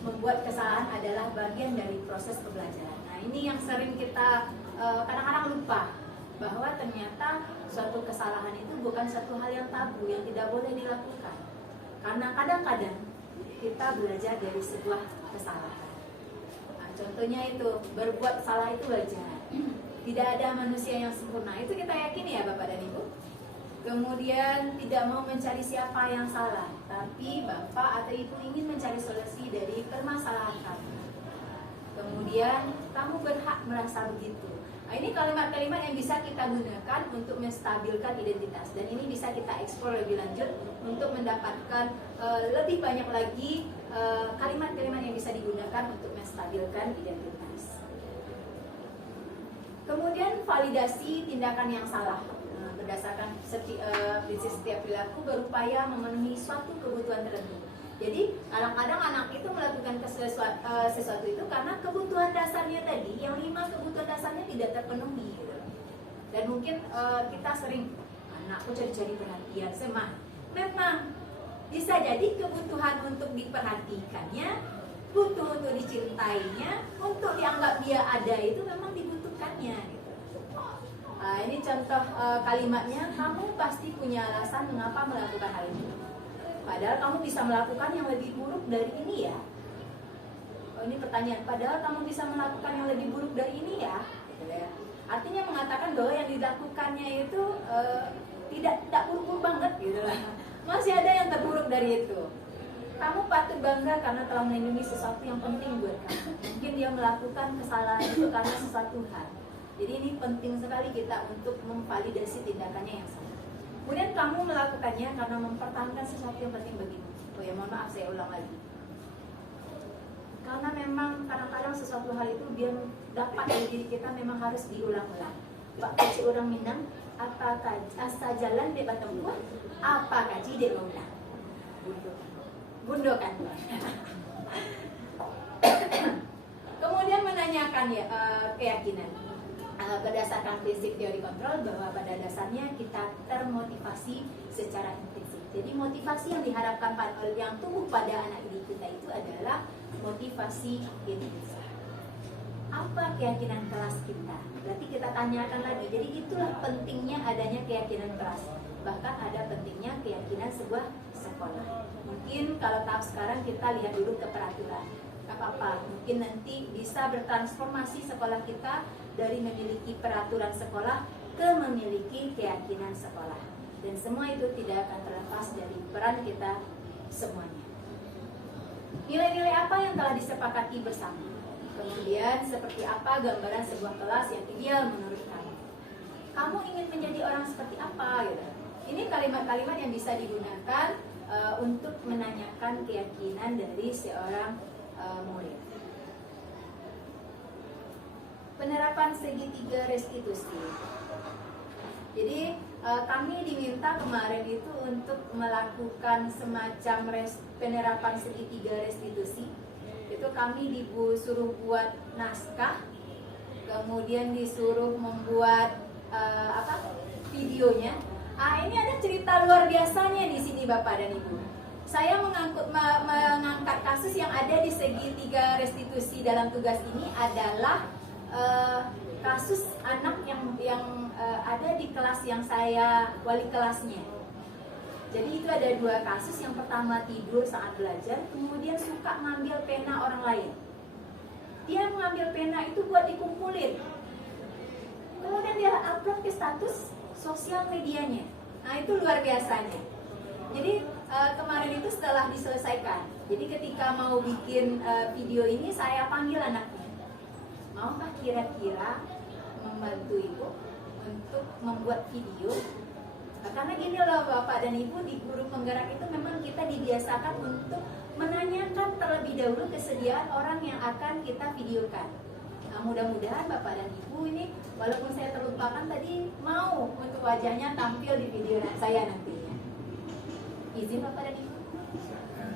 membuat kesalahan adalah bagian dari proses pembelajaran. Nah, ini yang sering kita kadang-kadang lupa, bahwa ternyata suatu kesalahan itu bukan satu hal yang tabu, yang tidak boleh dilakukan. Karena kadang-kadang kita belajar dari sebuah kesalahan. Nah, contohnya itu, berbuat salah itu wajar. Tidak ada manusia yang sempurna, itu kita yakini ya Bapak dan Ibu. Kemudian tidak mau mencari siapa yang salah, tapi Bapak atau Ibu ingin mencari solusi dari permasalahan kamu. Kemudian kamu berhak merasa begitu. Nah, ini kalimat-kalimat yang bisa kita gunakan untuk menstabilkan identitas, dan ini bisa kita eksplor lebih lanjut untuk mendapatkan lebih banyak lagi kalimat-kalimat yang bisa digunakan untuk menstabilkan identitas. Kemudian validasi tindakan yang salah. Berdasarkan prinsip setiap perilaku berupaya memenuhi suatu kebutuhan tertentu. Jadi kadang-kadang anak itu melakukan sesuatu itu karena kebutuhan dasarnya tadi, yang 5 kebutuhan dasarnya tidak terpenuhi gitu. Dan mungkin kita sering, anakku cari-cari perhatian, memang bisa jadi kebutuhan untuk diperhatikannya, butuh untuk dicintainya, untuk dianggap dia ada itu memang dibutuhkannya gitu. Ini contoh kalimatnya, kamu pasti punya alasan mengapa melakukan hal ini. Padahal kamu bisa melakukan yang lebih buruk dari ini ya. Oh, ini pertanyaan, padahal kamu bisa melakukan yang lebih buruk dari ini ya. Gitu ya. Artinya mengatakan bahwa yang dilakukannya itu tidak buruk-buruk banget gitu lah. Masih ada yang terburuk dari itu. Kamu patut bangga karena telah melindungi sesuatu yang penting buat kamu. Mungkin dia melakukan kesalahan itu karena sesuatu hal. Jadi ini penting sekali kita untuk memvalidasi tindakannya yang salah. Kemudian kamu melakukannya karena mempertahankan sesuatu yang penting bagimu. Oh ya, mohon maaf saya ulang lagi. Karena memang kadang-kadang sesuatu hal itu dia dapat dari diri kita memang harus diulang-ulang. Pak kaci orang Minang, apakah asa jalan di Batempuan, apa kaci dia ulang. Bundo kan. Kemudian menanyakan ya keyakinan. Berdasarkan prinsip teori kontrol bahwa pada dasarnya kita termotivasi secara intensif. Jadi motivasi yang diharapkan yang tumbuh pada anak didik kita itu adalah motivasi intensif. Apa keyakinan kelas kita? Berarti kita tanyakan lagi. Jadi itulah pentingnya adanya keyakinan kelas. Bahkan ada pentingnya keyakinan sebuah sekolah. Mungkin kalau tahap sekarang kita lihat dulu ke peraturan. Apa-apa, mungkin nanti bisa bertransformasi sekolah kita dari memiliki peraturan sekolah ke memiliki keyakinan sekolah. Dan semua itu tidak akan terlepas dari peran kita semuanya. Nilai-nilai apa yang telah disepakati bersama? Kemudian seperti apa gambaran sebuah kelas yang ideal menurut kamu? Kamu ingin menjadi orang seperti apa? Gitu. Ini kalimat-kalimat yang bisa digunakan untuk menanyakan keyakinan dari seorang murid. Penerapan segitiga restitusi. Jadi kami diminta kemarin itu untuk melakukan semacam penerapan segitiga restitusi. Itu kami disuruh buat naskah, kemudian disuruh membuat videonya. Ini ada cerita luar biasanya di sini Bapak dan Ibu. Saya mengangkat kasus yang ada di segitiga restitusi dalam tugas ini adalah kasus anak yang ada di kelas yang saya wali kelasnya. Jadi itu ada 2 kasus. Yang pertama tidur saat belajar, kemudian suka ngambil pena orang lain. Dia mengambil pena itu buat dikumpulin, kemudian dia upload ke status sosial medianya. Nah itu luar biasanya. Jadi kemarin itu setelah diselesaikan, jadi ketika mau bikin video ini saya panggil anaknya, maukah kira-kira membantu ibu untuk membuat video? Karena gini loh Bapak dan Ibu, di guru penggerak itu memang kita dibiasakan untuk menanyakan terlebih dahulu kesediaan orang yang akan kita videokan. Nah, mudah-mudahan Bapak dan Ibu ini, walaupun saya terlupakan tadi, mau untuk wajahnya tampil di video saya nantinya. Izin Bapak dan Ibu?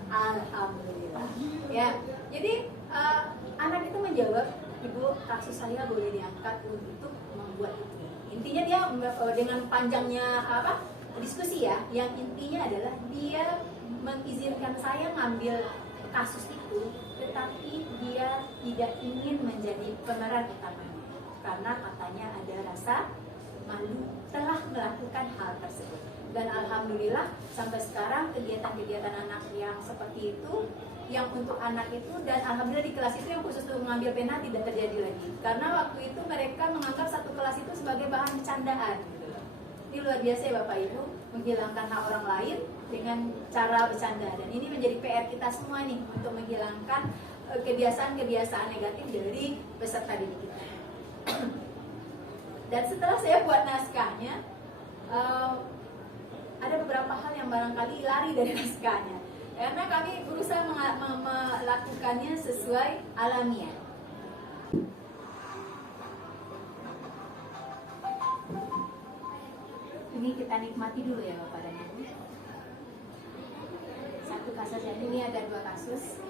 Alhamdulillah. Ya, jadi anak itu menjawab, Ibu, kasus saya boleh diangkat untuk membuat itu. Intinya dia dengan panjangnya diskusi ya, yang intinya adalah dia mengizinkan saya ngambil kasus itu, tetapi dia tidak ingin menjadi pemeran utamanya karena katanya ada rasa malu telah melakukan hal tersebut. Dan alhamdulillah sampai sekarang kegiatan-kegiatan anak yang seperti itu, yang untuk anak itu, dan alhamdulillah di kelas itu yang khusus untuk mengambil pena tidak terjadi lagi, karena waktu itu mereka menganggap satu kelas itu sebagai bahan bercandaan gitu. Ini luar biasa ya Bapak Ibu, menghilangkan hak orang lain dengan cara bercanda. Dan ini menjadi PR kita semua nih, untuk menghilangkan kebiasaan-kebiasaan negatif dari peserta didik kita. Dan setelah saya buat naskahnya, ada beberapa hal yang barangkali lari dari naskahnya. Karena kami berusaha melakukannya sesuai alamiah. Ini kita nikmati dulu ya Bapak dan Ibu. Satu kasus yang ini ada 2 kasus.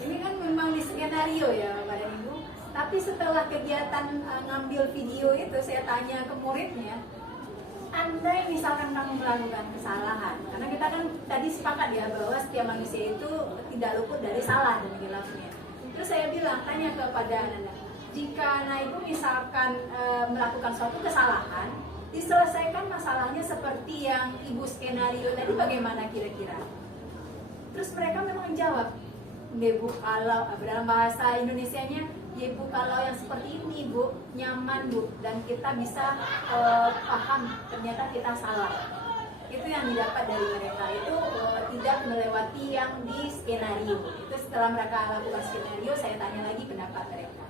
Ini kan memang di skenario ya Bapak dan Ibu. Tapi setelah kegiatan ngambil video itu, saya tanya ke muridnya, andai misalkan kamu melakukan kesalahan, karena kita kan tadi sepakat ya bahwa setiap manusia itu tidak luput dari salah dan khilafnya. Terus saya bilang, tanya kepada anak, jika anak ibu misalkan melakukan suatu kesalahan, diselesaikan masalahnya seperti yang ibu skenario tadi, bagaimana kira-kira? Terus mereka memang jawab, Bu, kalau dalam bahasa Indonesianya, ya Bu, kalau yang seperti ini Bu, nyaman Bu, dan kita bisa paham ternyata kita salah. Itu yang didapat dari mereka, itu tidak melewati yang di skenario. Itu setelah mereka lakukan skenario, saya tanya lagi pendapat mereka.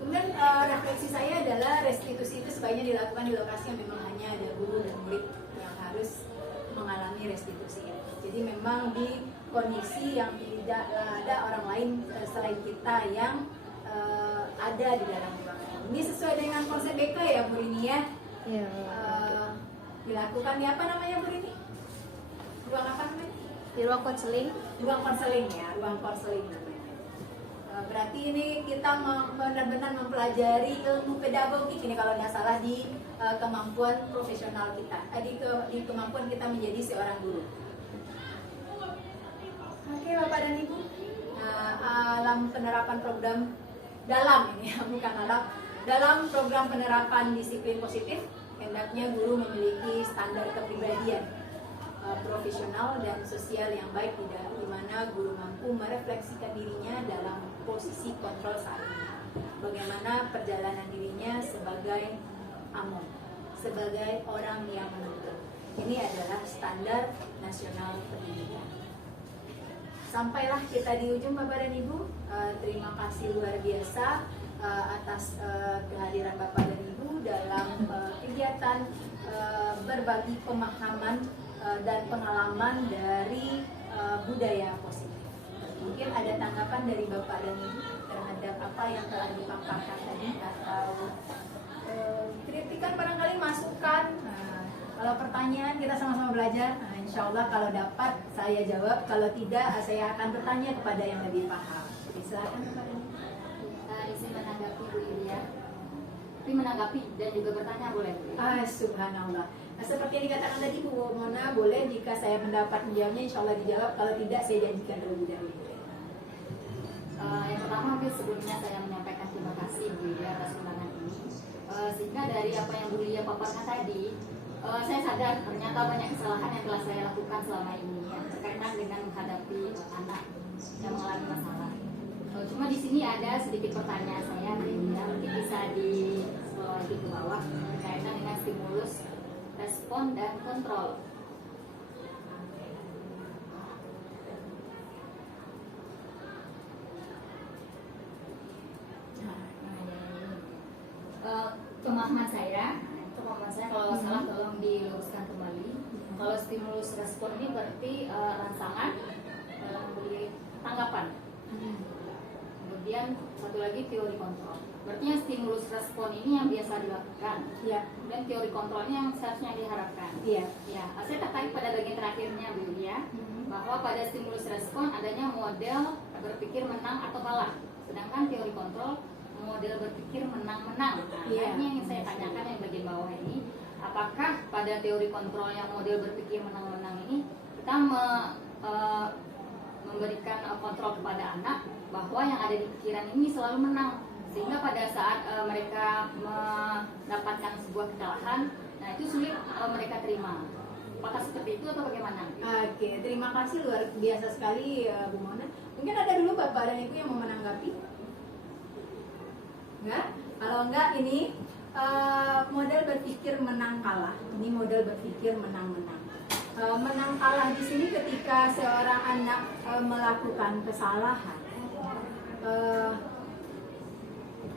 Kemudian refleksi saya adalah restitusi itu sebaiknya dilakukan di lokasi yang memang hanya ada guru dan murid yang harus mengalami restitusi. Jadi memang di kondisi yang tidak ada orang lain selain kita yang ada di dalam ruangan. Ini sesuai dengan konsep BK ya Bu Rini ya. Iya. Dilakukan di apa namanya Bu Rini? Ruang apa namanya? Di ruang konseling. Ruang konseling ya, ruang konseling namanya. Berarti ini kita benar-benar mempelajari ilmu pedagogik ini kalau nggak salah di kemampuan profesional kita, di kemampuan kita menjadi seorang guru. Oke Bapak dan Ibu, dalam penerapan program dalam program penerapan disiplin positif, hendaknya guru memiliki standar kepribadian profesional dan sosial yang baik, di mana guru mampu merefleksikan dirinya dalam posisi kontrol saat ini. Bagaimana perjalanan dirinya sebagai among, sebagai orang yang menuntut. Ini adalah standar nasional pendidikan. Sampailah kita di ujung Bapak dan Ibu. Terima kasih luar biasa atas kehadiran Bapak dan Ibu dalam kegiatan berbagi pemahaman dan pengalaman dari budaya positif. Mungkin ada tanggapan dari Bapak dan Ibu terhadap apa yang telah dipaparkan tadi, atau kritikan barangkali, masukan. Kalau pertanyaan kita sama-sama belajar. Insya Allah kalau dapat saya jawab, kalau tidak saya akan bertanya kepada yang lebih paham. Silakan Bapak dan Ibu. Izin menanggapi Bu Yulia. Tapi menanggapi dan juga bertanya boleh Bu? Subhanallah. Nah, seperti yang dikatakan tadi Bu Mona, boleh jika saya mendapat menjawabnya, insya Allah dijawab. Kalau tidak, saya janjikan terlebih dahulu. Yang pertama mungkin sebelumnya saya menyampaikan terima kasih Bu Yulia atas undangan ini. sehingga dari apa yang Bu Lia paparkan tadi, saya sadar ternyata banyak kesalahan yang telah saya lakukan selama ini yang berkaitan dengan menghadapi anak yang mengalami masalah. Cuma di sini ada sedikit pertanyaan saya, mungkin bisa di scroll lagi ke bawah berkaitan dengan stimulus, respon, dan kontrol. Pemahaman saya kalau salah tolong diluruskan kembali. Kalau stimulus respon ini berarti rangsangan, beri tanggapan. Kemudian satu lagi teori kontrol. Berarti yang stimulus respon ini yang biasa dilakukan. Ya. Dan teori kontrolnya yang seharusnya diharapkan. Iya. Ya, saya tertarik pada bagian terakhirnya Bu Lia, bahwa pada stimulus respon adanya model berpikir menang atau kalah. Sedangkan teori kontrol model berpikir menang-menang. Nah, Iya. ini yang saya tanyakan yang bagian bawah ini, apakah pada teori kontrol yang model berpikir menang-menang ini kita memberikan kontrol kepada anak bahwa yang ada di pikiran ini selalu menang, sehingga pada saat mereka mendapatkan sebuah kekalahan, nah itu sulit mereka terima. Apakah seperti itu atau bagaimana? Oke, terima kasih, luar biasa sekali Bu Mona. Mungkin ada dulu Bapak dan Ibu yang mau menanggapi? Enggak? Kalau enggak, ini model berpikir menang kalah. Ini model berpikir menang-menang. Menang kalah di sini ketika seorang anak melakukan kesalahan,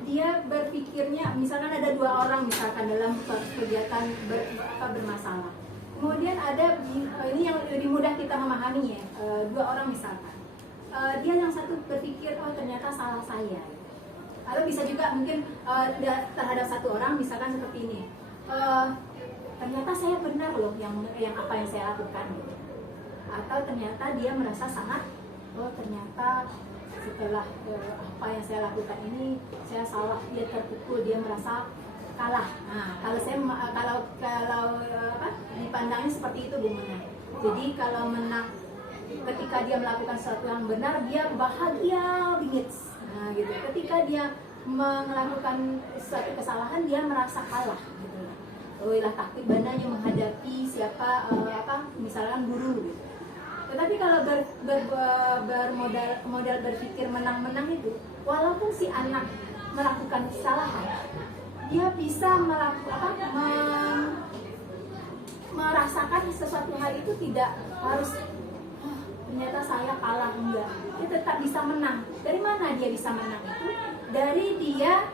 dia berpikirnya, misalkan ada dua orang misalkan dalam kegiatan bermasalah. Kemudian ada, ini yang lebih mudah kita memahami ya, dua orang misalkan. Dia yang satu berpikir, oh ternyata salah saya. Lalu bisa juga mungkin terhadap satu orang misalkan seperti ini, ternyata saya benar loh yang apa yang saya lakukan gitu. Atau ternyata dia merasa sangat, oh ternyata setelah apa yang saya lakukan ini saya salah, dia terpukul, dia merasa kalah. Nah, kalau dipandangnya seperti itu Bu Mona. Jadi kalau menang, ketika dia melakukan sesuatu yang benar, dia bahagia bingit. Nah, gitu. Ketika dia melakukan suatu kesalahan, dia merasa kalah. Gitu. Oh, ilah takut bananya menghadapi siapa, misalkan guru. Gitu. Tetapi kalau bermodal berpikir menang-menang itu, walaupun si anak melakukan kesalahan, dia bisa merasakan sesuatu hal itu tidak harus ternyata saya kalah, enggak. Dia tetap bisa menang. Dari mana dia bisa menang itu? Dari dia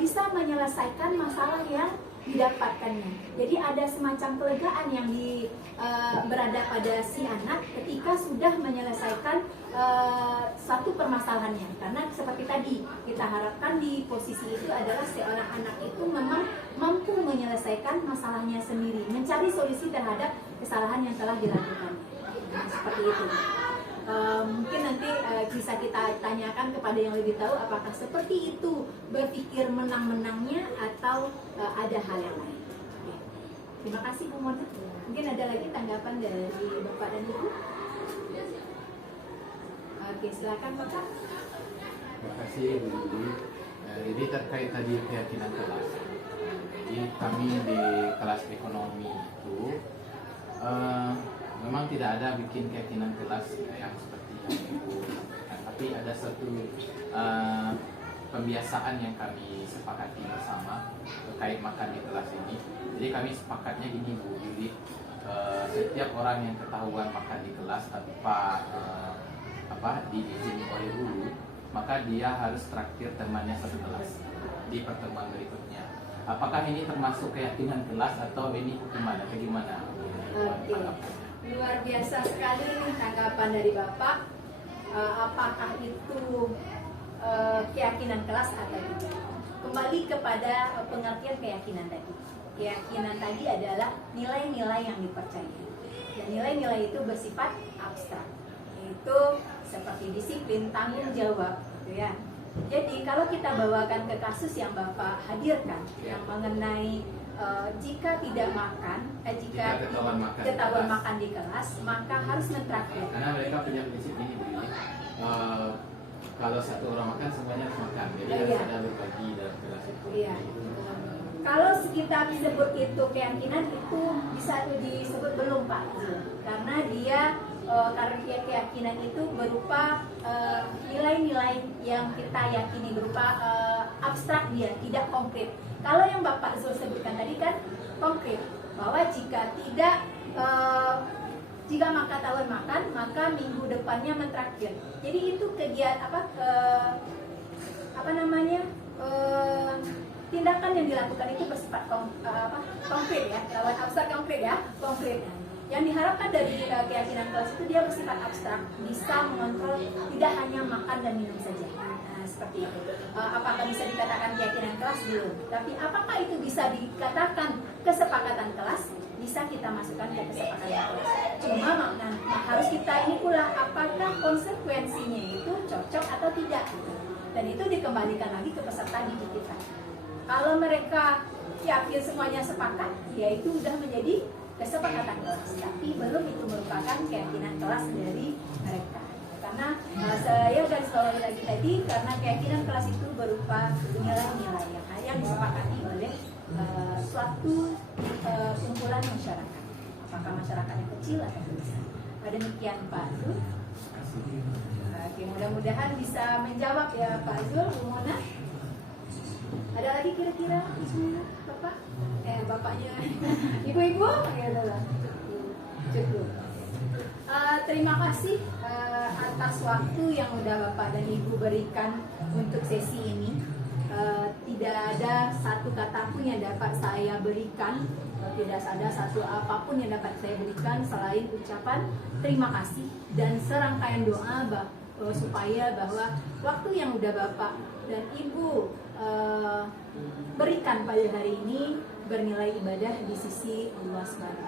bisa menyelesaikan masalah yang didapatkannya. Jadi ada semacam kelegaan yang berada pada si anak ketika sudah menyelesaikan satu permasalahannya. Karena seperti tadi kita harapkan di posisi itu adalah seorang anak itu memang mampu menyelesaikan masalahnya sendiri, mencari solusi terhadap kesalahan yang telah dilakukan. Nah, seperti itu. Mungkin nanti bisa kita tanyakan kepada yang lebih tahu apakah seperti itu berpikir menang-menangnya atau ada hal yang lain. Oke. Terima kasih Bu Mona. Mungkin ada lagi tanggapan dari Bapak dan Ibu? Oke, silakan Bapak. Terima kasih Bu Yudi. Jadi terkait tadi keyakinan kelas. Jadi kami di kelas ekonomi itu memang tidak ada bikin keyakinan kelas yang seperti yang Ibu sampaikan, tapi ada satu pembiasaan yang kami sepakati bersama terkait makan di kelas ini. Jadi kami sepakatnya gini Bu Yudi, setiap orang yang ketahuan makan di kelas tanpa diizini oleh guru, maka dia harus traktir temannya satu kelas di pertemuan berikutnya. Apakah ini termasuk keyakinan kelas atau ini hukuman atau gimana? Oke. Luar biasa sekali tanggapan dari Bapak. Apakah itu keyakinan kelas atau tidak? Kembali kepada pengertian keyakinan tadi. Keyakinan tadi adalah nilai-nilai yang dipercayai. Dan nilai-nilai itu bersifat abstrak, yaitu seperti disiplin, tanggung jawab, gitu ya. Jadi kalau kita bawakan ke kasus yang Bapak hadirkan, yang mengenai jika tidak makan, jika ketahuan makan di kelas, maka harus mentraktir. Karena mereka punya prinsip ini Bu Yudi, kalau satu orang makan semuanya harus makan, jadi harus ada berbagi dalam kelas itu. Iya. Kalau kita sebut itu keyakinan, itu bisa disebut belum Pak, karena dia karena keyakinan itu berupa nilai-nilai yang kita yakini, berupa abstrak, dia tidak konkret. Kalau yang Bapak Zul sebutkan tadi kan konkret, bahwa jika maka tahun makan, maka minggu depannya mentraktir. Jadi itu kegiatan tindakan yang dilakukan itu bersifat konkret ya, lawan abstrak konkret ya, konkret. Yang diharapkan dari keyakinan kelas itu dia bersifat abstrak, bisa mengontrol tidak hanya makan dan minum saja. Nah, seperti itu. Apakah bisa dikatakan keyakinan kelas? Belum. Tapi apakah itu bisa dikatakan kesepakatan kelas? Bisa kita masukkan ke kesepakatan kelas. Cuma harus kita ini pula apakah konsekuensinya itu cocok atau tidak. Dan itu dikembalikan lagi ke peserta didik kita. Kalau mereka yakin semuanya sepakat, ya itu sudah menjadi kesepakatan kelas. Tapi belum itu merupakan keyakinan kelas dari mereka. Karena saya garis bawahi lagi tadi, karena keyakinan kelas itu berupa nilai-nilai yang disepakati oleh suatu kumpulan masyarakat. Apakah masyarakat yang kecil atau besar. Demikian Pak Zul. Oke, mudah-mudahan bisa menjawab ya Pak Zul, Bu Mona. Ada lagi kira-kira Bapak? Bapaknya ibu-ibu? Cukup. Terima kasih atas waktu yang udah Bapak dan Ibu berikan untuk sesi ini. Tidak ada satu kata pun yang dapat saya berikan, tidak ada satu apapun yang dapat saya berikan selain ucapan terima kasih dan serangkaian doa supaya bahwa waktu yang udah Bapak dan Ibu berikan pada hari ini bernilai ibadah di sisi Allah SWT.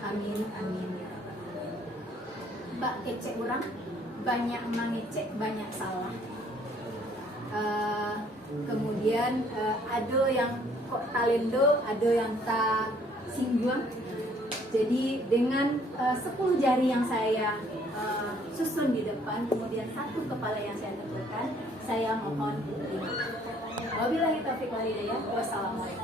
Amin, amin. Mbak kecek orang, banyak mengecek, banyak salah. Kemudian ada yang kok talendo, ada yang tak singgung. Jadi dengan 10 jari yang saya susun di depan, kemudian satu kepala yang saya tentukan, saya mohon terima. Wabillahi taufiq wal hidayah. Wassalamualaikum.